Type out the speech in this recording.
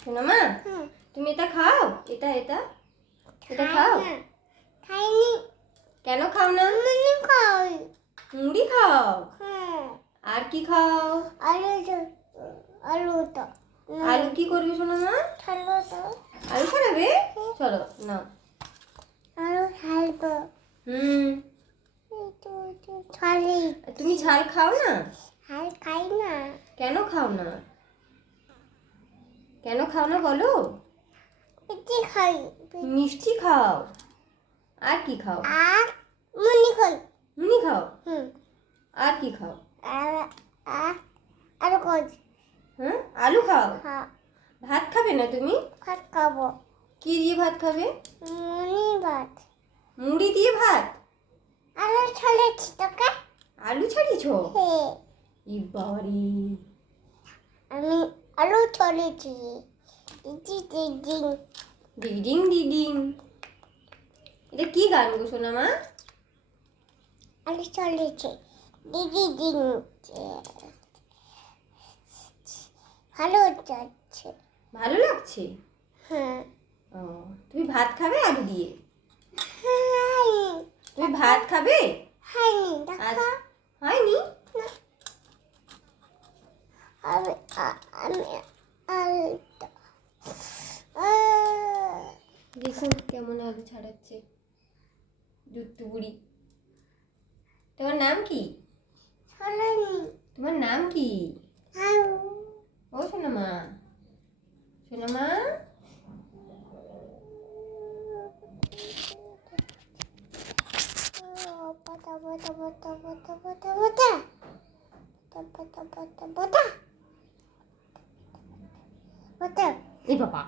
শোনো মা, তুমি এটা খাও, এটা এটা এটা খাও। খাইনি। কেন খাও না? মুড়ি খাই। মুড়ি খাও? হ্যাঁ। আর কি খাও? আলু আলু তো আলু কি করবে শোনো মা? খাবো তো। আলু খাবে? চলো না। আলু খাবো। হুম। ছাড়ি। তুমি ঝাল খাও না? ঝাল খাই না। কেন খাও না? কেন খাও না বলো? মিষ্টি খাই। মিষ্টি খাও। আর কি খাও? আর মুড়ি খাই। মুড়ি খাও? হুম। আর কি খাও? আর আর আলু খাই। হ্যাঁ, আলু খাও? হ্যাঁ। ভাত খাবে না তুমি? ভাত খাবো। কি দিয়ে ভাত খাবে? মুড়ি ভাত। মুড়ি দিয়ে ভাত? আলু ছাড়েছি তোকে। আলু ছাড়িয়েছো? হ্যাঁ। ই বাবারে। আমি আলু ছাড়েছি। দিদি দিদি। ডিডিং ডিডিং। এটা কি গান গো সোনা মা? আলু ছাড়েছি। দিদি দিদি। ভালো যাচ্ছে। ভালো লাগছে? হ্যাঁ। ও, তুমি ভাত খাবে আলু দিয়ে? হাই। তুমি ভাত খাবে? হাইনি দেখা। হয়নি? আমি আমি আলু। দেখুন কেমন আলু ছাড়াচ্ছে দুত্তু বুড়ি। তোমার নাম কি? ছাড়েনি। তোমার নাম কি? আলু। ও সোনা মা, সোনা মা। Bata bata bata bata bata bata bata bata bata bata bata. এই বাবা।